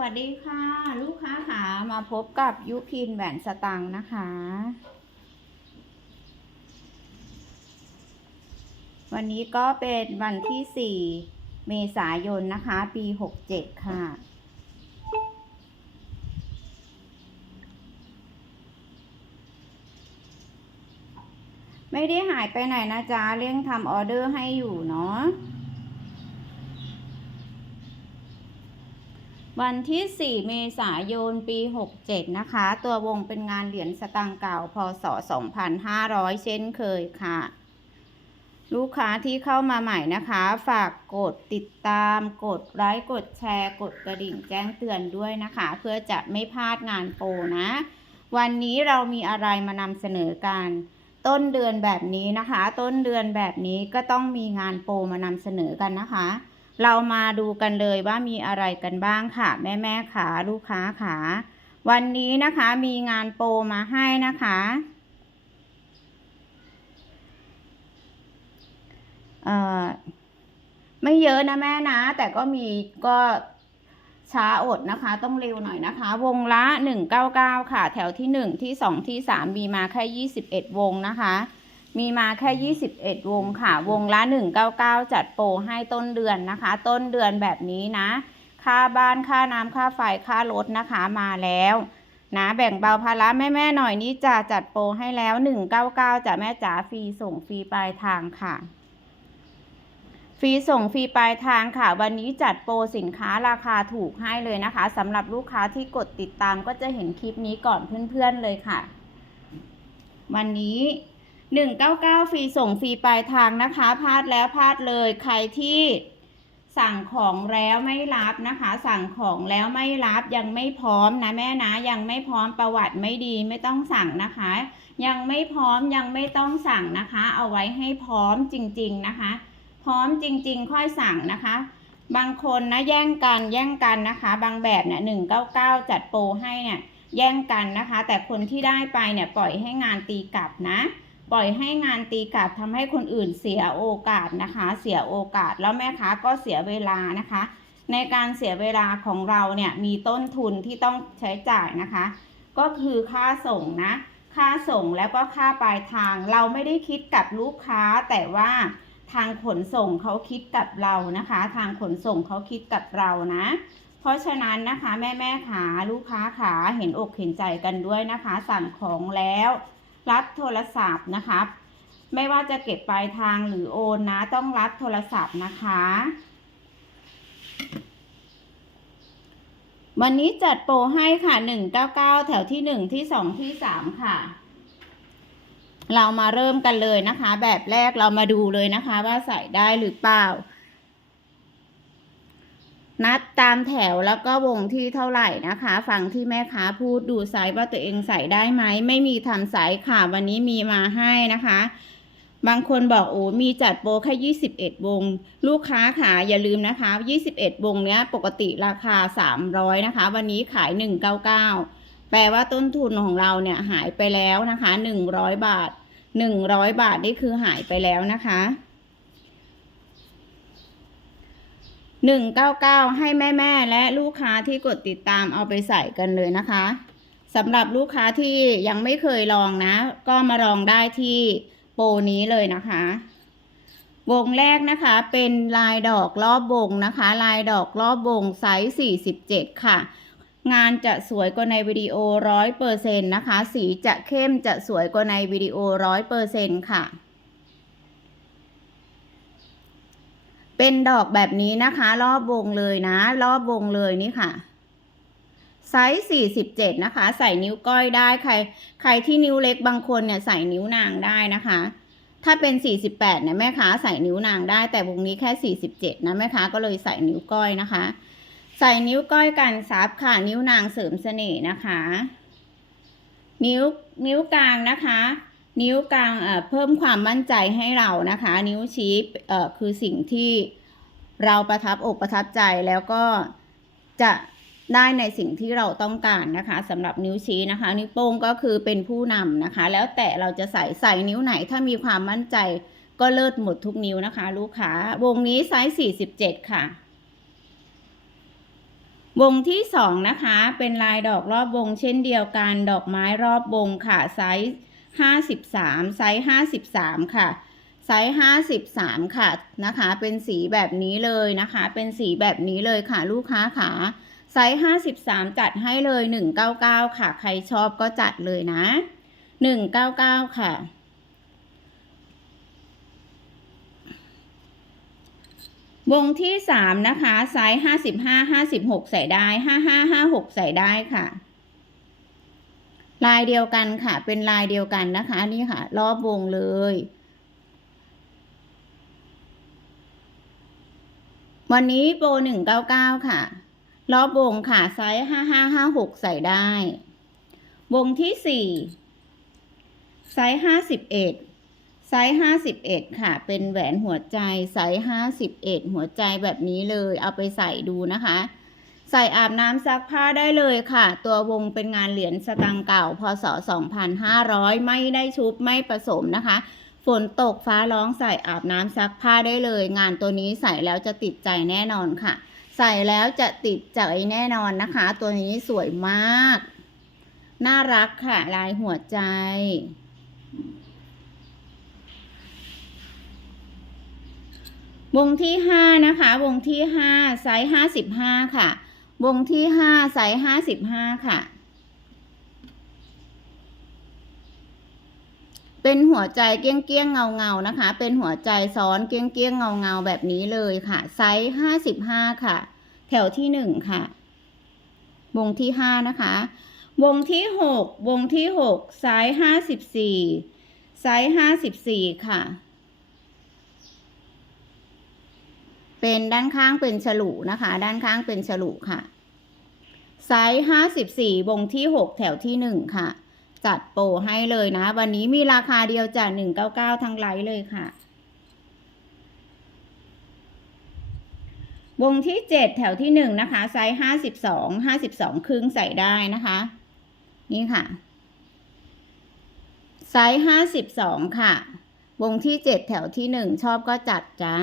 วัสดีค่ะ ลูกค้าค่ะมาพบกับยุพินแหวนสตังค์นะคะ วันนี้ก็เป็นวันที่ 4 เมษายนนะคะ ปี 67 ค่ะ ไม่ได้หายไปไหนนะจ๊ะเร่งทำออเดอร์ให้อยู่เนาะ วันที่ 4 เมษายน ปี 67 นะคะ ตัววงเป็นงานเหรียญสตางค์เก่า พศ 2500 เช่นเคยค่ะ ลูกค้าที่เข้ามาใหม่นะคะ ฝากกดติดตาม กดไลค์ กดแชร์ กดกระดิ่งแจ้งเตือนด้วยนะคะ เพื่อจะไม่พลาดงานโปรนะ วันนี้เรามีอะไรมานำเสนอกัน ต้นเดือนแบบนี้นะคะ ต้นเดือนแบบนี้ก็ต้องมีงานโปรมานำเสนอกันนะคะ เรามาดูกันเลยว่ามีอะไรกันบ้างค่ะ แม่แม่ๆขาลูกค้าขาวันนี้นะคะมีงานโปรมาให้นะคะเอ่อไม่เยอะนะแม่นะ แต่ก็มีก็ช้าอดนะคะ ต้องเร็วหน่อยนะคะ วงละ 199 ค่ะ แถวที่ 1 ที่ 2 ที่ 3 มีมาแค่ 21 วงนะคะ มีมาแค่ 21 วงค่ะ วงละ 199 จัดโปรให้ต้นเดือนนะคะ ต้นเดือนแบบนี้นะ ค่าบ้านค่าน้ำค่าไฟค่ารถนะคะมาแล้วนะแบ่งเบาภาระแม่ๆหน่อยนี่จะจัดโปรให้แล้ว 199จะแม่จ๋าฟรีส่งฟรีปลายทางค่ะ ฟรีส่งฟรีปลายทางค่ะ วันนี้จัดโปรสินค้าราคาถูกให้เลยนะคะสำหรับลูกค้าที่กดติดตามก็จะเห็นคลิปนี้ก่อนเพื่อนๆเลยค่ะ วันนี้ 199 ฟรีส่งฟรีปลายทางนะคะ พลาดแล้วพลาดเลยใครที่สั่งของแล้วไม่รับนะคะ สั่งของแล้วไม่รับยังไม่พร้อมนะแม่นะ ยังไม่พร้อมประวัติไม่ดีไม่ต้องสั่งนะคะ ยังไม่พร้อมยังไม่ต้องสั่งนะคะ เอาไว้ให้พร้อมจริง ๆนะคะ พร้อมจริง ๆ ค่อยสั่งนะคะ บางคนนะแย่งกันแย่งกันนะคะ บางแบบเนี่ย199จัดโปรให้เนี่ยแย่งกันนะคะ แต่คนที่ได้ไปเนี่ยปล่อยให้งานตีกลับนะ ปล่อยให้งานตีกลับทำให้คนอื่นเสียโอกาสนะคะ เสียโอกาสแล้วแม่ค้าก็เสียเวลานะคะ ในการเสียเวลาของเราเนี่ยมีต้นทุนที่ต้องใช้จ่ายนะคะ ก็คือค่าส่งนะ ค่าส่งแล้วก็ค่าปลายทาง เราไม่ได้คิดกับลูกค้าแต่ว่าทางขนส่งเขาคิดกับเรานะคะ ทางขนส่งเขาคิดกับเรานะ เพราะฉะนั้นนะคะแม่แม่ขาลูกค้าขาเห็นอกเห็นใจกันด้วยนะคะ สั่งของแล้ว รับโทรศัพท์นะคะไม่ว่าจะเก็บปลายทางหรือโอนนะ ต้องรับโทรศัพท์นะคะ วันนี้จัดโปรให้ค่ะ 199 แถวที่ 1 ที่ 2 ที่ 3 ค่ะ เรามาเริ่มกันเลยนะคะ แบบแรกเรามาดูเลยนะคะ ว่าใส่ได้หรือเปล่า นัดตามแถวแล้วก็วงที่เท่าไหร่นะคะ ฟังที่แม่ค้าพูดดูไซส์ว่าตัวเองใส่ได้ไหม ไม่มีทำไซส์ค่ะ วันนี้มีมาให้นะคะ บางคนบอกโอ้มีจัดโปรแค่ 21 วง ลูกค้าขาอย่าลืมนะคะ 21 วงเนี้ยปกติราคา 300 นะคะ วันนี้ขาย 199 แปลว่าต้นทุนของเราเนี่ยหายไปแล้วนะคะ 100 บาท 100 บาทนี่คือหายไปแล้วนะคะ 199 ให้แม่ๆและลูกค้าที่กดติดตามเอาไปใส่กันเลยนะคะสำหรับลูกค้าที่ยังไม่เคยลองนะ ก็มาลองได้ที่โปรนี้เลยนะคะ วงแรกนะคะเป็นลายดอกรอบวงนะคะ ลายดอกรอบวงไซส์ 47 ค่ะ งานจะสวยกว่าในวิดีโอร้อยเปอร์เซ็นต์นะคะ สีจะเข้มจะสวยกว่าในวิดีโอร้อยเปอร์เซ็นต์ค่ะ เป็นดอกแบบนี้นะคะ รอบวงเลยนะ รอบวงเลยนี่ค่ะไซส์47นะคะ ใส่นิ้วก้อยได้ใคร ใครที่นิ้วเล็กบางคนเนี่ยใส่นิ้วนางได้นะคะ ถ้าเป็น48เนี่ยแม่ค้าใส่นิ้วนางได้ แต่วงนี้แค่47นะแม่ค้าก็เลยใส่นิ้วก้อยนะคะ ใส่นิ้วก้อยกันซับค่ะนิ้วนางเสริมเสน่ห์นะคะ นิ้วนิ้วกลางนะคะ นิ้วกลางเพิ่มความมั่นใจให้เรานะคะ นิ้วชี้คือสิ่งที่เราประทับอกประทับใจแล้วก็จะได้ในสิ่งที่เราต้องการนะคะสำหรับนิ้วชี้นะคะ นิ้วโป้งก็คือเป็นผู้นำนะคะ แล้วแต่เราจะใส่ใส่นิ้วไหนถ้ามีความมั่นใจก็เลิศหมดทุกนิ้วนะคะ ลูกค้าวงนี้ไซส์47 ค่ะ วงที่สองนะคะ เป็นลายดอกรอบวงเช่นเดียวกันดอกไม้รอบวงค่ะไซส์ ห้าสิบสามไซส์ห้าสิบสามค่ะ ไซส์ห้าสิบสามค่ะนะคะ เป็นสีแบบนี้เลยนะคะ เป็นสีแบบนี้เลยค่ะลูกค้าขาไซส์ห้าสิบสามจัดให้เลยหนึ่งเก้าเก้าค่ะ ใครชอบก็จัดเลยนะหนึ่งเก้าเก้าค่ะวงที่สามนะคะ ไซส์ห้าสิบห้าห้าสิบหกใส่ได้ห้าห้าห้าหกใส่ได้ค่ะ ลายเดียวกันค่ะ เป็นลายเดียวกันนะคะ นี่ค่ะ รอบวงเลย วันนี้โปรหนึ่งเก้าเก้าค่ะ รอบวงค่ะ ไซส์ห้าห้าห้าหกใส่ได้ วงที่สี่ไซส์ห้าสิบเอ็ดไซส์ห้าสิบเอ็ดค่ะ เป็นแหวนหัวใจ ไซส์ห้าสิบเอ็ดหัวใจแบบนี้เลย เอาไปใส่ดูนะคะ ใส่อาบน้ำซักผ้าได้เลยค่ะ ตัววงเป็นงานเหรียญสตังค์เก่า พศ 2500 ไม่ได้ชุบไม่ผสมนะคะ ฝนตกฟ้าร้องใส่อาบน้ำซักผ้าได้เลย งานตัวนี้ใส่แล้วจะติดใจแน่นอนค่ะ ใส่แล้วจะติดใจแน่นอนนะคะ ตัวนี้สวยมาก น่ารักค่ะ ลายหัวใจวงที่ห้านะคะ วงที่ห้าไซส์ห้าสิบห้าค่ะ วงที่ห้าไซส์ห้าสิบห้าค่ะ เป็นหัวใจเกี้ยงเกี้ยงเงาเงาๆนะคะ เป็นหัวใจซ้อนเกี้ยงเกี้ยงเงาเงาๆแบบนี้เลยค่ะ ไซส์ห้าสิบห้าค่ะ แถวที่หนึ่งค่ะ วงที่ห้านะคะ วงที่หกวงที่หกไซส์ห้าสิบสี่ไซส์ห้าสิบสี่ค่ะ เป็นด้านข้างเป็นฉลุนะคะ ด้านข้างเป็นฉลุค่ะ ไซส์ห้าสิบสี่วงที่หกแถวที่หนึ่งค่ะ จัดโปรให้เลยนะ วันนี้มีราคาเดียวจากหนึ่งเก้าเก้าทั้งไลฟ์เลยค่ะ วงที่เจ็ดแถวที่หนึ่งนะคะ ไซส์ห้าสิบสองห้าสิบสองครึ่งใส่ได้นะคะ นี่ค่ะ ไซส์ห้าสิบสองค่ะ วงที่เจ็ดแถวที่หนึ่งชอบก็จัดจ้า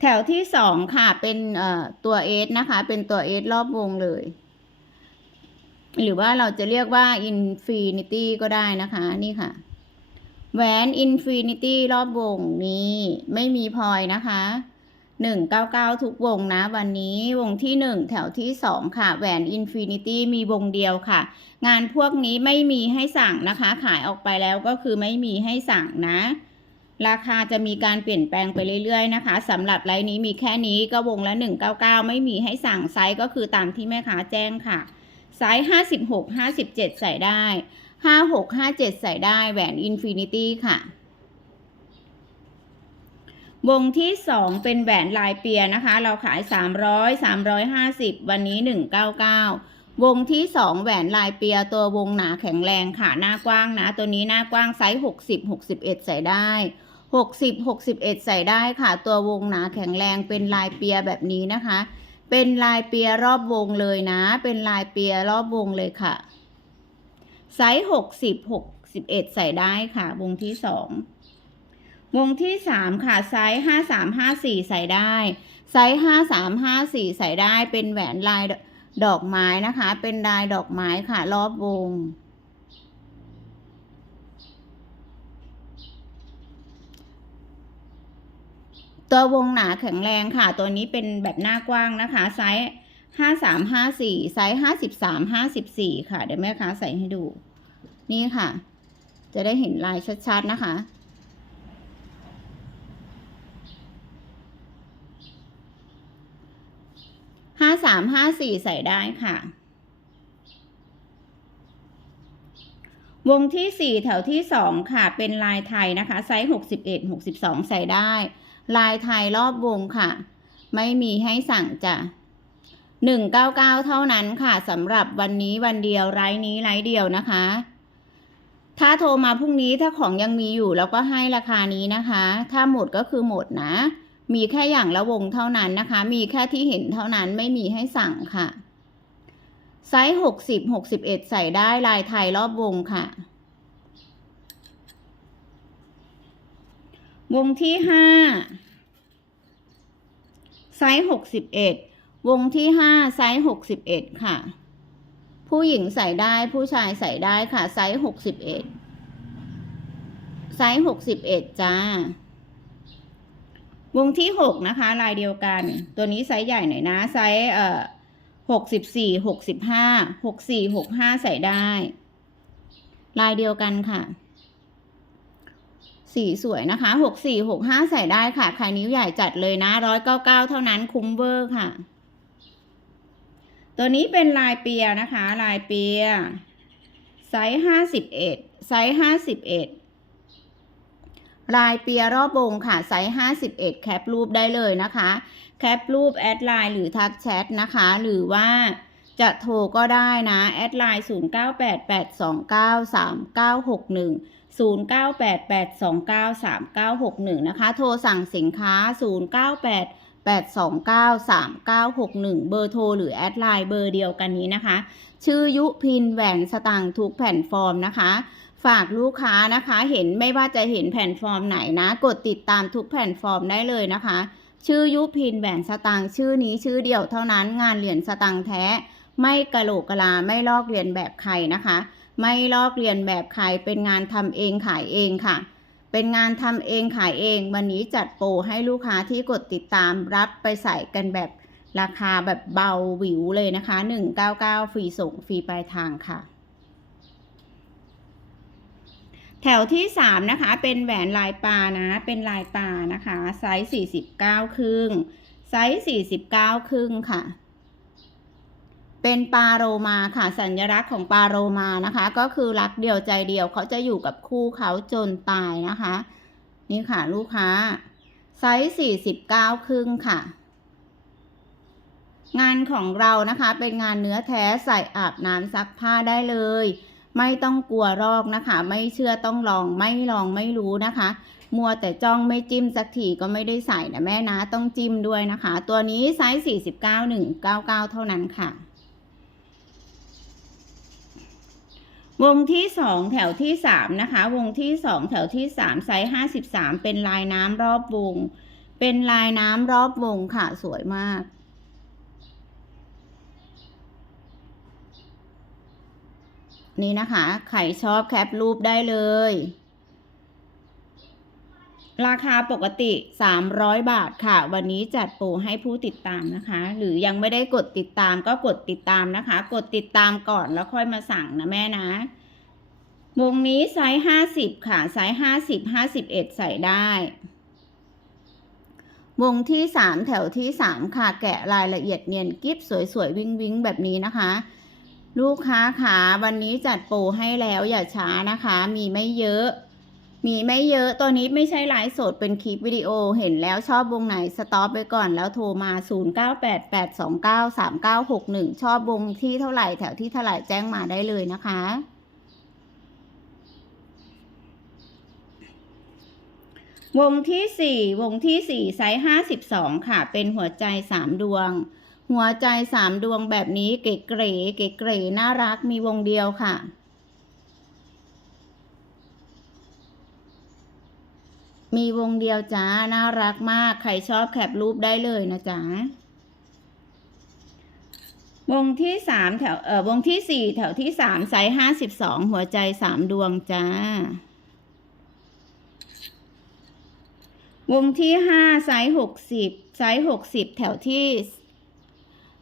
แถวที่สองค่ะเป็นเอ่อตัวเอสนะคะ เป็นตัวเอสรอบวงเลย หรือว่าเราจะเรียกว่า Infinity ก็ได้นะคะ นี่ค่ะ แหวน Infinity รอบวงนี้ไม่มีพลอยนะคะหนึ่งเก้าเก้าทุกวงนะ วันนี้วงที่หนึ่งแถวที่สองค่ะ แหวน Infinity มีวงเดียวค่ะ งานพวกนี้ไม่มีให้สั่งนะคะ ขายออกไปแล้วก็คือไม่มีให้สั่งนะ ราคาจะมีการเปลี่ยนแปลงไปเรื่อยๆนะคะสำหรับไลน์นี้มีแค่นี้ก็วงละ 199 ไม่มีให้สั่งไซส์ก็คือตามที่แม่ค้าแจ้งค่ะ ไซส์ 56 57 ใส่ได้ 56 57 ใส่ได้แหวนอินฟินิตี้ค่ะ วงที่ 2 เป็นแหวนลายเปียนะคะ เราขาย 300 350 วันนี้ 199วงที่ 2 แหวนลายเปียตัววงหนาแข็งแรงค่ะ หน้ากว้างนะ ตัวนี้หน้ากว้างไซส์ 60 61 ใส่ได้ 60 61 ใส่ได้ค่ะ ตัววงหนาแข็งแรงเป็นลายเปียแบบนี้นะคะ เป็นลายเปียรอบวงเลยนะ เป็นลายเปียรอบวงเลยค่ะ ไซส์60 61 ใส่ได้ค่ะ วงที่ 2 วงที่ 3 ค่ะ ไซส์53 54 ใส่ได้ ไซส์53 54 ใส่ได้ เป็นแหวนลายดอกไม้นะคะ เป็นลายดอกไม้ค่ะ รอบวง ตัววงหนาแข็งแรงค่ะ ตัวนี้เป็นแบบหน้ากว้างนะคะ ไซส์ห้าสามห้าสี่ไซส์ห้าสิบสามห้าสิบสี่ค่ะ เดี๋ยวแม่ค้าใส่ให้ดู นี่ค่ะ จะได้เห็นลายชัดๆนะคะห้าสามห้าสี่ใส่ได้ค่ะ วงที่สี่แถวที่สองค่ะ เป็นลายไทยนะคะ ไซส์หกสิบเอ็ดหกสิบสองใส่ได้ ลายไทยรอบวงค่ะ ไม่มีให้สั่งจ้ะหนึ่งเก้าเก้าเท่านั้นค่ะสำหรับวันนี้วันเดียวไลน์นี้ไลน์เดียวนะคะ ถ้าโทรมาพรุ่งนี้ถ้าของยังมีอยู่แล้วก็ให้ราคานี้นะคะ ถ้าหมดก็คือหมดนะ มีแค่อย่างละวงเท่านั้นนะคะ มีแค่ที่เห็นเท่านั้นไม่มีให้สั่งค่ะไซส์หกสิบหกสิบเอ็ดใส่ได้ลายไทยรอบวงค่ะ วงที่ห้าไซส์หกสิบเอ็ดวงที่ห้าไซส์หกสิบเอ็ดค่ะ ผู้หญิงใส่ได้ผู้ชายใส่ได้ค่ะ ไซส์หกสิบเอ็ดไซส์หกสิบเอ็ดจ้าวงที่หกนะคะ ลายเดียวกัน ตัวนี้ไซส์ใหญ่หน่อยนะ ไซส์เอ่อหกสิบสี่หกสิบห้าหกสี่หกห้าใส่ได้ ลายเดียวกันค่ะ สีสวยนะคะหกสี่หกห้าใส่ได้ค่ะใครนิ้วใหญ่จัดเลยนะร้อยเก้าเก้าเท่านั้นคุ้มเวอร์ค่ะ ตัวนี้เป็นลายเปียนะคะ ลายเปียไซส์ห้าสิบเอ็ดไซส์ห้าสิบเอ็ดลายเปียรอบวงค่ะไซส์ห้าสิบเอ็ดแคปรูปได้เลยนะคะ แคปรูปแอดไลน์หรือทักแชทนะคะ หรือว่าจะโทรก็ได้นะ แอดไลน์ 0988293961 0988293961 นะคะ โทรสั่งสินค้า 0988293961 เบอร์โทรหรือแอดไลน์เบอร์เดียวกันนี้นะคะ ชื่อยุพินแหวนสตางค์ทุกแผ่นฟอร์มนะคะ ฝากลูกค้านะคะเห็นไม่ว่าจะเห็นแผ่นฟอร์มไหนนะ กดติดตามทุกแผ่นฟอร์มได้เลยนะคะ ชื่อยุพินแหวนสตางค์ชื่อนี้ชื่อเดียวเท่านั้นงานเหรียญสตางค์แท้ ไม่กระโหลกกะลาไม่ลอกเลียนแบบใครนะคะ ไม่ลอกเลียนแบบใครเป็นงานทำเองขายเองค่ะ เป็นงานทำเองขายเอง วันนี้จัดโปรให้ลูกค้าที่กดติดตามรับไปใส่กันแบบราคาแบบเบาหวิวเลยนะคะ 199 ฟรีส่งฟรีปลายทางค่ะ แถวที่สามนะคะ เป็นแหวนลายปลานะ เป็นลายปลานะคะ ไซส์สี่สิบเก้าครึ่ง ไซส์สี่สิบเก้าครึ่งค่ะ เป็นปลาโรมาค่ะ สัญลักษณ์ของปลาโรมานะคะ ก็คือรักเดียวใจเดียวเขาจะอยู่กับคู่เขาจนตายนะคะ นี่ค่ะลูกค้าไซส์สี่สิบเก้าครึ่งค่ะ งานของเรานะคะเป็นงานเนื้อแท้ใส่อาบน้ำซักผ้าได้เลย ไม่ต้องกลัวรอกนะคะ ไม่เชื่อต้องลองไม่ลองไม่รู้นะคะ มัวแต่จ้องไม่จิ้มสักทีก็ไม่ได้ใส่นะแม่นะต้องจิ้มด้วยนะคะ ตัวนี้ไซส์49 199เท่านั้นค่ะ วงที่สองแถวที่สามนะคะ วงที่สองแถวที่สามไซส์ห้าสิบสามเป็นลายน้ำรอบวง เป็นลายน้ำรอบวงค่ะ สวยมาก นี่นะคะ ใครชอบแคปรูปได้เลย ราคาปกติ 300 บาทค่ะ วันนี้จัดโปรให้ผู้ติดตามนะคะ หรือยังไม่ได้กดติดตามก็กดติดตามนะคะ กดติดตามก่อนแล้วค่อยมาสั่งนะแม่นะวงนี้ไซส์ 50 ค่ะ ไซส์ 50 51 ใส่ได้ วงที่ 3 แถวที่ 3 ค่ะแกะรายละเอียดเนียนกิฟสวยๆ วิงวิงแบบนี้นะคะ ลูกค้าขาวันนี้จัดโปรให้แล้วอย่าช้านะคะ มีไม่เยอะ มีไม่เยอะตัวนี้ไม่ใช่ไลฟ์สดเป็นคลิปวิดีโอเห็นแล้วชอบวงไหนสต็อปไปก่อนแล้วโทรมา 0988293961 ชอบวงที่เท่าไหร่แถวที่เท่าไหร่แจ้งมาได้เลยนะคะ วงที่สี่วงที่สี่ไซส์ห้าสิบสองค่ะ เป็นหัวใจสามดวง หัวใจสามดวงแบบนี้เก๋เก๋เก๋เก๋น่ารักมีวงเดียวค่ะ มีวงเดียวจ้า น่ารักมาก ใครชอบแคปรูปได้เลยนะจ๊ะวงที่สามแถว เอ่อ วงที่สี่แถวที่สามไซส์ห้าสิบสองหัวใจสามดวงจ้า วงที่ห้าไซส์หกสิบไซส์หกสิบแถวที่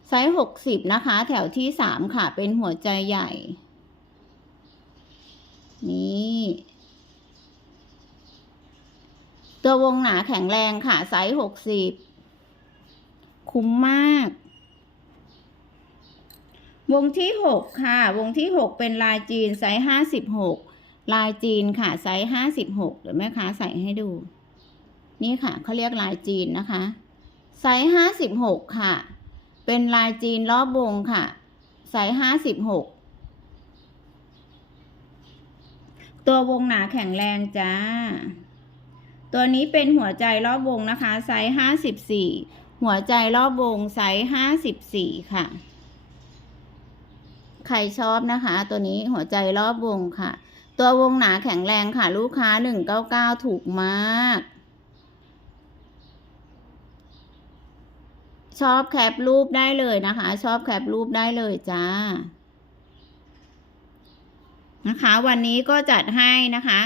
ไซส์หกสิบนะคะ แถวที่สามค่ะ เป็นหัวใจใหญ่ นี่ ตัววงหนาแข็งแรงค่ะไซส์หกสิบคุ้มมาก วงที่หกค่ะ วงที่หกเป็นลายจีนไซส์ห้าสิบหกลายจีนค่ะไซส์ห้าสิบหกเดี๋ยวแม่ค้าใส่ให้ดู นี่ค่ะเขาเรียกลายจีนนะคะไซส์ห้าสิบหกค่ะ เป็นลายจีนรอบวงค่ะไซส์ห้าสิบหกตัววงหนาแข็งแรงจ้า ตัวนี้เป็นหัวใจรอบวงนะคะ ไซส์ห้าสิบสี่หัวใจรอบวงไซส์ห้าสิบสี่ค่ะ ใครชอบนะคะ ตัวนี้หัวใจรอบวงค่ะ ตัววงหนาแข็งแรงค่ะ ลูกค้าหนึ่งเก้าเก้าถูกมาก ชอบแคปรูปได้เลยนะคะ ชอบแคปรูปได้เลยจ้านะคะ วันนี้ก็จัดให้นะคะ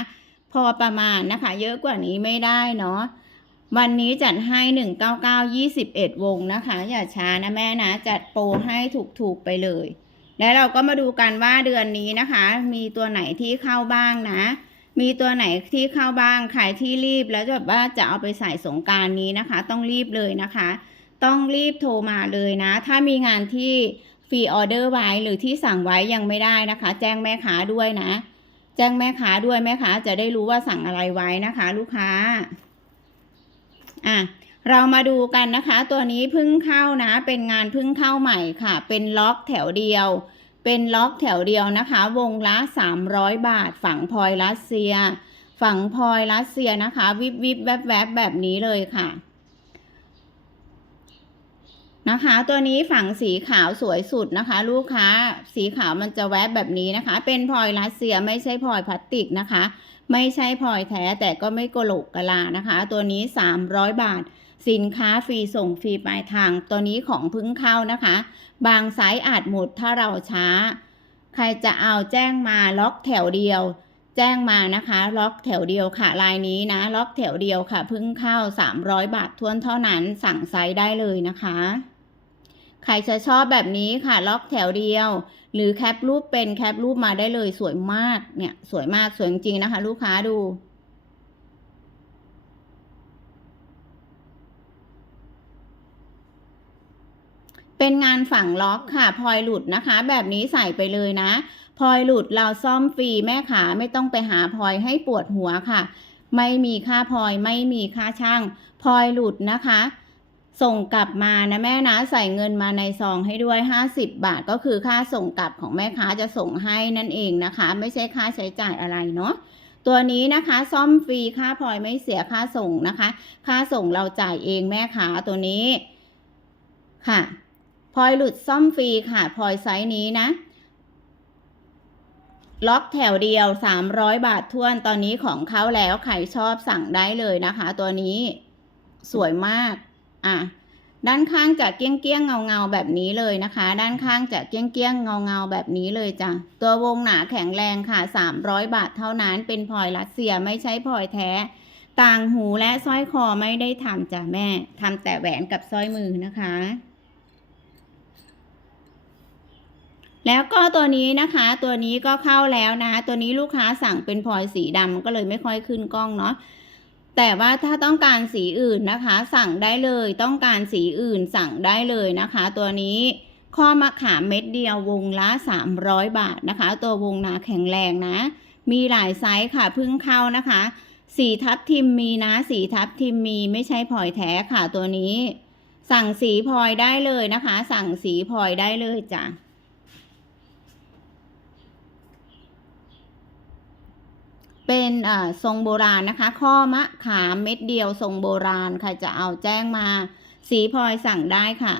พอประมาณนะคะ เยอะกว่านี้ไม่ได้เนาะวันนี้จัดให้หนึ่งเก้าเก้ายี่สิบเอ็ดวงนะคะ อย่าช้านะแม่นะ จัดโปรให้ถูกๆไปเลย แล้วเราก็มาดูกันว่าเดือนนี้นะคะ มีตัวไหนที่เข้าบ้างนะ มีตัวไหนที่เข้าบ้างใครที่รีบแล้วแบบว่าจะเอาไปใส่สงการนี้นะคะ ต้องรีบเลยนะคะ ต้องรีบโทรมาเลยนะ ถ้ามีงานที่ฟรีออเดอร์ไว้หรือที่สั่งไว้ยังไม่ได้นะคะ แจ้งแม่ค้าด้วยนะ แจ้งแม่ค้าด้วยแม่ค้าจะได้รู้ว่าสั่งอะไรไว้นะคะ ลูกค้า อะเรามาดูกันนะคะ ตัวนี้พิ่งเข้านะ เป็นงานพิ่งเข้าใหม่ค่ะ เป็นล็อกแถวเดียว เป็นล็อกแถวเดียวนะคะ วงละ 300 บาท ฝั่งพลอยรัสเซีย ฝั่งพลอยรัสเซียนะคะ วิบวิบแวบแวบแบบนี้เลยค่ะ นะคะ ตัวนี้ฝั่งสีขาวสวยสุดนะคะ ลูกค้าสีขาวมันจะแวบแบบนี้นะคะ เป็นพลอยรัสเซียไม่ใช่พลอยพลาสติกนะคะ ไม่ใช่พลอยแท้แต่ก็ไม่โกโหลกกะลานะคะ ตัวนี้ 300 บาท สินค้าฟรีส่งฟรีปลายทาง ตัวนี้ของพึ่งเข้านะคะ บางไซส์อาจหมดถ้าเราช้า ใครจะเอาแจ้งมาล็อกแถวเดียวแจ้งมานะคะ ล็อกแถวเดียวค่ะลายนี้นะ ล็อกแถวเดียวค่ะ พึ่งเข้า 300 บาททวนเท่านั้นสั่งไซส์ได้เลยนะคะ ใครจะชอบแบบนี้ค่ะ ล็อกแถวเดียว หรือแคปรูปเป็นแคปรูปมาได้เลยสวยมากเนี่ย สวยมากสวยจริงนะคะ ลูกค้าดูเป็นงานฝั่งล็อกค่ะพลอยหลุดนะคะ แบบนี้ใส่ไปเลยนะพลอยหลุดเราซ่อมฟรีแม่ขาไม่ต้องไปหาพลอยให้ปวดหัวค่ะ ไม่มีค่าพลอยไม่มีค่าช่างพลอยหลุดนะคะ ส่งกลับมานะแม่นะใส่เงินมาในซองให้ด้วย 50 บาทก็คือค่าส่งกลับของแม่ค้าจะส่งให้นั่นเองนะคะ ไม่ใช่ค่าใช้จ่ายอะไรเนาะตัวนี้นะคะซ่อมฟรีค่าพลอยไม่เสียค่าส่งนะคะ ค่าส่งเราจ่ายเองแม่ค้าตัวนี้ค่ะพลอยหลุดซ่อมฟรีค่ะพลอยไซส์นี้นะล็อกแถวเดียว 300 บาททวนตอนนี้ของเขาแล้วใครชอบสั่งได้เลยนะคะ ตัวนี้สวยมาก อะด้านข้างจะเกี้ยงเกี้ยงเงาเงาๆแบบนี้เลยนะคะ ด้านข้างจะเกี้ยงเกี้ยงเงาเงาๆแบบนี้เลยจ้ะตัววงหนาแข็งแรงค่ะ300 บาทเท่านั้นเป็นพลอยรัสเซียไม่ใช่พลอยแท้ ต่างหูและสร้อยคอไม่ได้ทำจ้ะแม่ทำแต่แหวนกับสร้อยมือนะคะ แล้วก็ตัวนี้นะคะ ตัวนี้ก็เข้าแล้วนะ ตัวนี้ลูกค้าสั่งเป็นพลอยสีดำก็เลยไม่ค่อยขึ้นกล้องเนาะ แต่ว่าถ้าต้องการสีอื่นนะคะ สั่งได้เลยต้องการสีอื่นสั่งได้เลยนะคะ ตัวนี้ข้อมะขามเม็ดเดียววงละ 300 บาทนะคะ ตัววงนาแข็งแรงนะ มีหลายไซส์ค่ะเพิ่งเข้านะคะ สีทับทิมมีนะ สีทับทิมมีไม่ใช่พลอยแท้ค่ะตัวนี้ สั่งสีพลอยได้เลยนะคะ สั่งสีพลอยได้เลยจ้ะ เป็นทรงโบราณนะคะ ข้อมะขามเม็ดเดียวทรงโบราณใครจะเอาแจ้งมา สีพลอยสั่งได้ค่ะ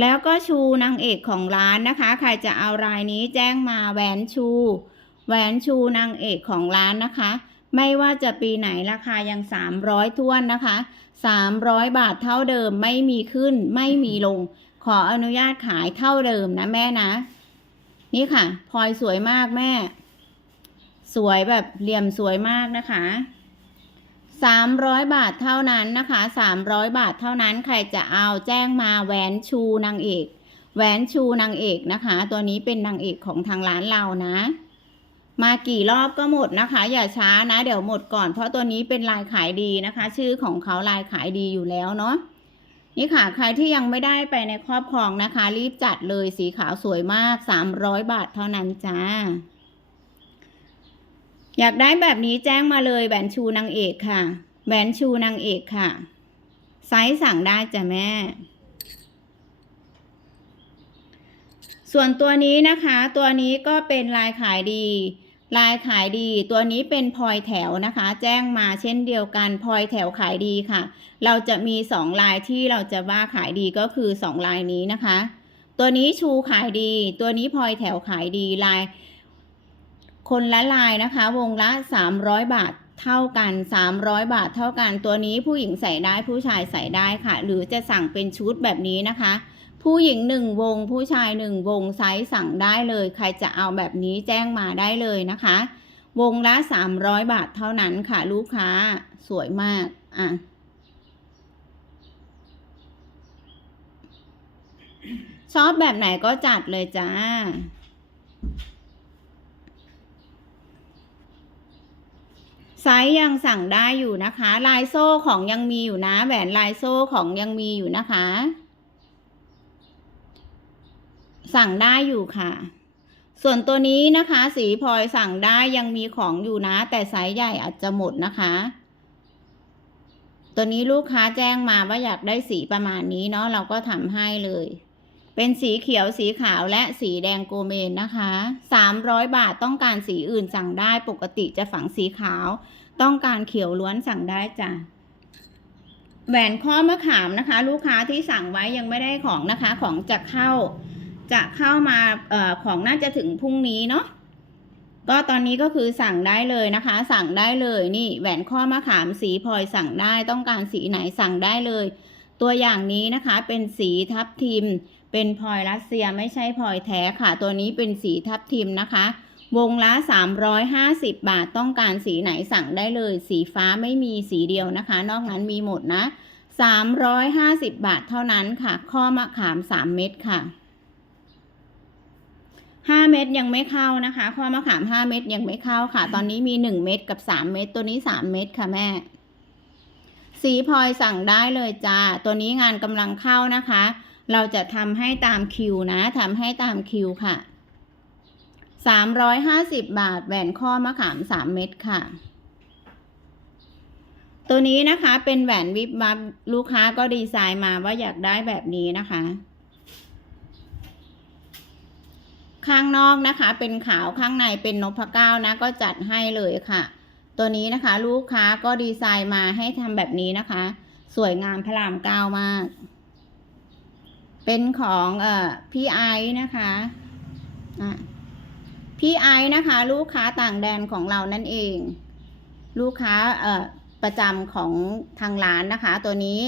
แล้วก็ชูนางเอกของร้านนะคะ ใครจะเอารายนี้แจ้งมาแหวนชู แหวนชูนางเอกของร้านนะคะ ไม่ว่าจะปีไหนราคายัง 300ท้วนนะคะ 300 บาทเท่าเดิมไม่มีขึ้นไม่มีลง ขออนุญาตขายเท่าเดิมนะแม่นะ นี่ค่ะพลอยสวยมากแม่ สวยแบบเหลี่ยมสวยมากนะคะสามร้อยบาทเท่านั้นนะคะสามร้อยบาทเท่านั้นใครจะเอาแจ้งมาแหวนชูนางเอกแหวนชูนางเอกนะคะ ตัวนี้เป็นนางเอกของทางร้านเรานะ มากี่รอบก็หมดนะคะ อย่าช้านะ เดี๋ยวหมดก่อน เพราะตัวนี้เป็นลายขายดีนะคะ ชื่อของเขาลายขายดีอยู่แล้วเนาะ นี่ค่ะ ใครที่ยังไม่ได้ไปในครอบครองนะคะ รีบจัดเลยสีขาวสวยมาก 300 บาทเท่านั้นจ้า อยากได้แบบนี้แจ้งมาเลยแหวนชูนางเอกค่ะแหวนชูนางเอกค่ะ ไซส์สั่งได้จ้ะแม่ ส่วนตัวนี้นะคะ ตัวนี้ก็เป็นลายขายดี ลายขายดีตัวนี้เป็นพลอยแถวนะคะ แจ้งมาเช่นเดียวกันพลอยแถวขายดีค่ะ เราจะมีสองลายที่เราจะว่าขายดีก็คือสองลายนี้นะคะ ตัวนี้ชูขายดี ตัวนี้พลอยแถวขายดีลาย คนละลายนะคะ วงละ 300 บาทเท่ากัน 300 บาทเท่ากันตัวนี้ผู้หญิงใส่ได้ผู้ชายใส่ได้ค่ะ หรือจะสั่งเป็นชุดแบบนี้นะคะ ผู้หญิงหนึ่งวง ผู้ชายหนึ่งวงไซส์สั่งได้เลย ใครจะเอาแบบนี้แจ้งมาได้เลยนะคะ วงละ 300 บาทเท่านั้นค่ะ ลูกค้าสวยมาก อะ ชอบแบบไหนก็จัดเลยจ้าไซส์ยังสั่งได้อยู่นะคะ ลายโซ่ของยังมีอยู่นะแหวนลายโซ่ของยังมีอยู่นะคะ สั่งได้อยู่ค่ะ ส่วนตัวนี้นะคะ สีพลอยสั่งได้ยังมีของอยู่นะ แต่ไซส์ใหญ่อาจจะหมดนะคะ ตัวนี้ลูกค้าแจ้งมาว่าอยากได้สีประมาณนี้เนาะเราก็ทำให้เลย เป็นสีเขียวสีขาวและสีแดงโกเมนนะคะ300บาทต้องการสีอื่นสั่งได้ปกติจะฝังสีขาว ต้องการเขียวล้วนสั่งได้จ้ะแหวนข้อมะขามนะคะ ลูกค้าที่สั่งไว้ยังไม่ได้ของนะคะ ของจะเข้า จะเข้ามาอของน่าจะถึงพรุ่งนี้เนาะก็ตอนนี้ก็คือสั่งได้เลยนะคะ สั่งได้เลยนี่แหวนข้อมะขามสีพลอยสั่งได้ต้องการสีไหนสั่งได้เลย ตัวอย่างนี้นะคะเป็นสีทับทิม เป็นพลอยรัสเซียไม่ใช่พลอยแท้ค่ะ ตัวนี้เป็นสีทับทิมนะคะ วงละ 350 บาทต้องการสีไหนสั่งได้เลย สีฟ้าไม่มีสีเดียวนะคะ นอกนั้นมีหมดนะ 350 บาทเท่านั้นค่ะ ข้อมะขาม 3 เม็ดค่ะ 5เม็ดยังไม่เข้านะคะข้อมะขาม5เม็ดยังไม่เข้าค่ะ ตอนนี้มี1เม็ดกับ3เม็ดตัวนี้3เม็ดค่ะแม่ สีพลอยสั่งได้เลยจ้าตัวนี้งานกำลังเข้านะคะ เราจะทำให้ตามคิวนะทำให้ตามคิวค่ะ350บาทแหวนข้อมะขาม3เม็ดค่ะ ตัวนี้นะคะเป็นแหวนวิบวับลูกค้าก็ดีไซน์มาว่าอยากได้แบบนี้นะคะ ข้างนอกนะคะ เป็นขาวข้างในเป็นนพเก้านะ ก็จัดให้เลยค่ะ ตัวนี้นะคะ ลูกค้าก็ดีไซน์มาให้ทำแบบนี้นะคะ สวยงามพระรามเก้ามาก เป็นของเอ่อพี่ไอซ์นะคะอะพี่ไอซ์นะคะ ลูกค้าต่างแดนของเรานั่นเอง ลูกค้าเอ่อประจำของทางร้านนะคะ ตัวนี้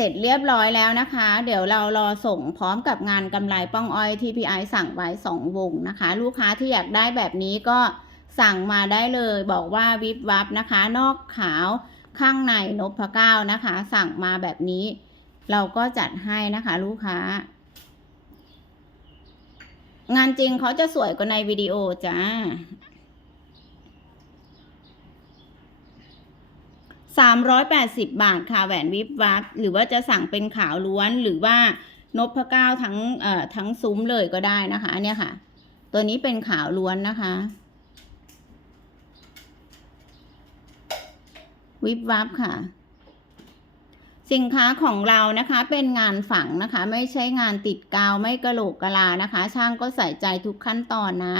เสร็จเรียบร้อยแล้วนะคะ เดี๋ยวเรารอส่งพร้อมกับงานกำไรป้องอ้อยที่พี่ไอสั่งไว้สองวงนะคะ ลูกค้าที่อยากได้แบบนี้ก็สั่งมาได้เลยบอกว่าวิบวับนะคะ นอกขาวข้างในนพเก้านะคะ สั่งมาแบบนี้ เราก็จัดให้นะคะลูกค้า งานจริงเขาจะสวยกว่าในวิดีโอจ้า สามร้อยแปดสิบบาทค่ะแหวนวิบวับหรือว่าจะสั่งเป็นขาวล้วนหรือว่านพเก้าทั้งเอ่อทั้งซุ้มเลยก็ได้นะคะเนี่ยค่ะ ตัวนี้เป็นขาวล้วนนะคะ วิบวับค่ะ สินค้าของเรานะคะเป็นงานฝังนะคะ ไม่ใช่งานติดกาวไม่กระโหลกกะลานะคะ ช่างก็ใส่ใจทุกขั้นตอนนะ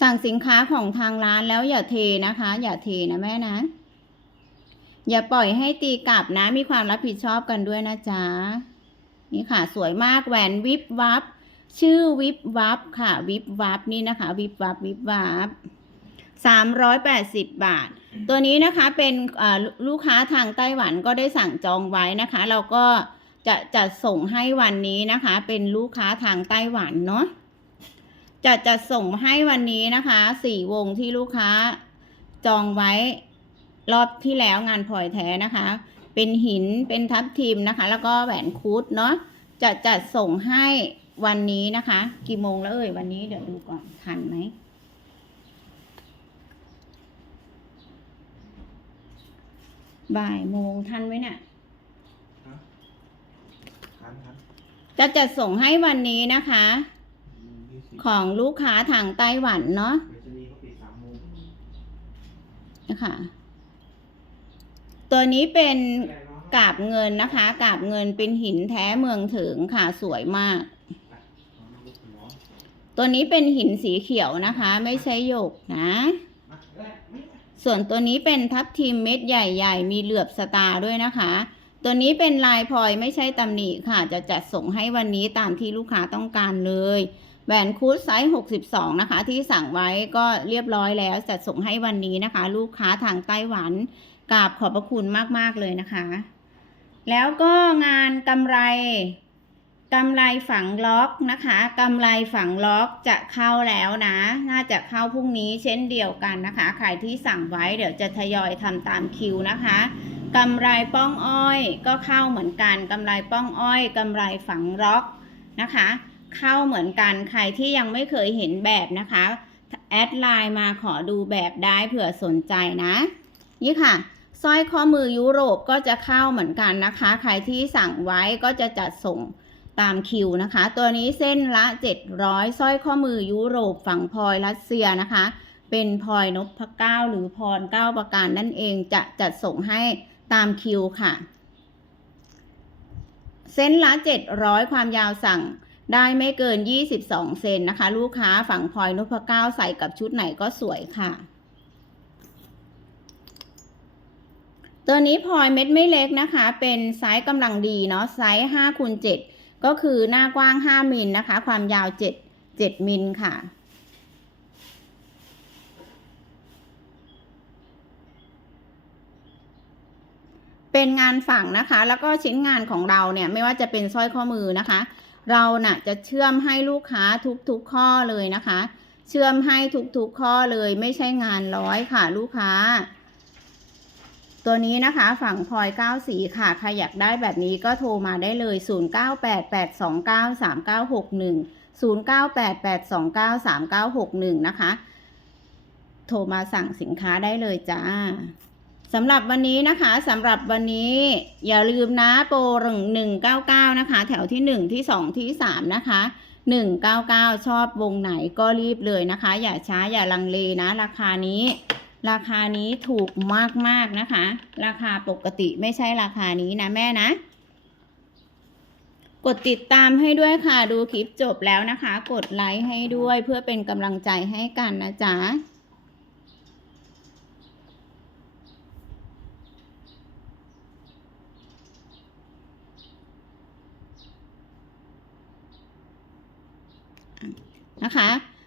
สั่งสินค้าของทางร้านแล้วอย่าเทนะคะ อย่าเทนะแม่นะ อย่าปล่อยให้ตีกลับนะ มีความรับผิดชอบกันด้วยนะจ๊ะ นี่ค่ะ สวยมากแหวนวิบวับ ชื่อวิบวับค่ะ วิบวับนี่นะคะ วิบวับวิบวับสามร้อยแปดสิบบาท ตัวนี้นะคะเป็นลูกค้าทางไต้หวันก็ได้สั่งจองไว้นะคะ เราก็จะจะส่งให้วันนี้นะคะ เป็นลูกค้าทางไต้หวันเนาะจะจะส่งให้วันนี้นะคะสี่วงที่ลูกค้าจองไว้ รอบที่แล้วงานพลอยแท้นะคะ เป็นหินเป็นทับทิมนะคะ แล้วก็แหวนคุดเนาะจะจัดส่งให้วันนี้นะคะ กี่โมงแล้วเอ่ยวันนี้เดี๋ยวดูก่อนทันไหมบ่ายโมงทันไหมเนี่ยทันทันจะจัดส่งให้วันนี้นะคะยี่สิบของลูกค้าทางไต้หวันเนาะไปรษณีย์เขาปิดสามโมงนะคะ ตัวนี้เป็นอะไรเนากาบเงินนะคะ กาบเงินเป็นหินแท้เมืองถึงค่ะสวยมาก ตัวนี้เป็นหินสีเขียวนะคะ ไม่ใช่หยกนะ ส่วนตัวนี้เป็นทับทิมเม็ดใหญ่ๆ มีเหลือบสตาร์ด้วยนะคะ ตัวนี้เป็นลายพลอยไม่ใช่ตำหนิค่ะ จะจัดส่งให้วันนี้ตามที่ลูกค้าต้องการเลยแหวนคูดไซส์ 62 นะคะ ที่สั่งไว้ก็เรียบร้อยแล้วจัดส่งให้วันนี้นะคะ ลูกค้าทางไต้หวัน กราบขอบพระคุณมาก ๆ เลยนะคะ แล้วก็งานกำไรกำไรฝังล็อกนะคะกำไรฝังล็อกจะเข้าแล้วนะ น่าจะเข้าพรุ่งนี้เช่นเดียวกันนะคะ ใครที่สั่งไว้เดี๋ยวจะทยอยทำตามคิวนะคะกำไรป้องอ้อยก็เข้าเหมือนกันกำไรป้องอ้อยกำไรฝังล็อกนะคะ เข้าเหมือนกันใครที่ยังไม่เคยเห็นแบบนะคะแอดไลน์มาขอดูแบบได้เผื่อสนใจนะ นี่ค่ะ สร้อยข้อมือยุโรปก็จะเข้าเหมือนกันนะคะ ใครที่สั่งไว้ก็จะจัดส่งตามคิวนะคะ ตัวนี้เส้นละ 700สร้อยข้อมือยุโรปฝั่งพลอยรัสเซียนะคะ เป็นพลอยนพเก้าหรือพรเก้าประการนั่นเองจะจัดส่งให้ตามคิวค่ะ เส้นละ 700 ความยาวสั่งได้ไม่เกิน 22 เซนนะคะ ลูกค้าฝั่งพลอยนพเก้าใส่กับชุดไหนก็สวยค่ะ ตัวนี้พลอยเม็ดไม่เล็กนะคะ เป็นไซส์กำลังดีเนาะไซส์5คูณ7ก็คือหน้ากว้าง 5มิลนะคะ ความยาว 7 7มิลค่ะ เป็นงานฝั่งนะคะ แล้วก็ชิ้นงานของเราเนี่ยไม่ว่าจะเป็นสร้อยข้อมือนะคะ เราน่ะจะเชื่อมให้ลูกค้าทุกๆข้อเลยนะคะ เชื่อมให้ทุกๆข้อเลยไม่ใช่งานร้อยค่ะลูกค้า ตัวนี้นะคะฝั่งพลอย9สีค่ะใครอยากได้แบบนี้ก็โทรมาได้เลย 0988293961 0988293961 นะคะ โทรมาสั่งสินค้าได้เลยจ้าสำหรับวันนี้นะคะสำหรับวันนี้อย่าลืมนะโปรหนึ่งเก้าเก้านะคะ แถวที่หนึ่งที่สองที่สามนะคะหนึ่งเก้าเก้าชอบวงไหนก็รีบเลยนะคะ อย่าช้าอย่าลังเลนะ ราคานี้ ราคานี้ถูกมากๆนะคะ ราคาปกติไม่ใช่ราคานี้นะแม่นะ กดติดตามให้ด้วยค่ะ ดูคลิปจบแล้วนะคะ กดไลค์ให้ด้วยเพื่อเป็นกำลังใจให้กันนะจ๊ะนะคะ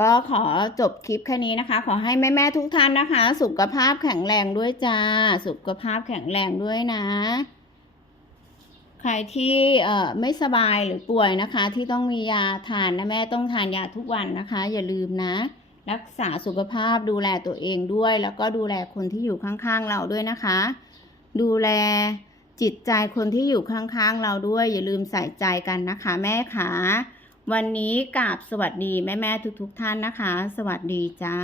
ก็ขอจบคลิปแค่นี้นะคะ ขอให้แม่ ๆ ทุกท่านนะคะ สุขภาพแข็งแรงด้วยจ้า สุขภาพแข็งแรงด้วยนะ ใครที่เอ่อไม่สบายหรือป่วยนะคะ ที่ต้องมียาทานนะแม่ต้องทานยาทุกวันนะคะ อย่าลืมนะ รักษาสุขภาพดูแลตัวเองด้วย แล้วก็ดูแลคนที่อยู่ข้างๆเราด้วยนะคะ ดูแลจิตใจคนที่อยู่ข้างๆเราด้วย อย่าลืมใส่ใจกันนะคะ แม่ขา วันนี้กราบสวัสดีแม่แม่ทุกๆท่านนะคะ สวัสดีจ้า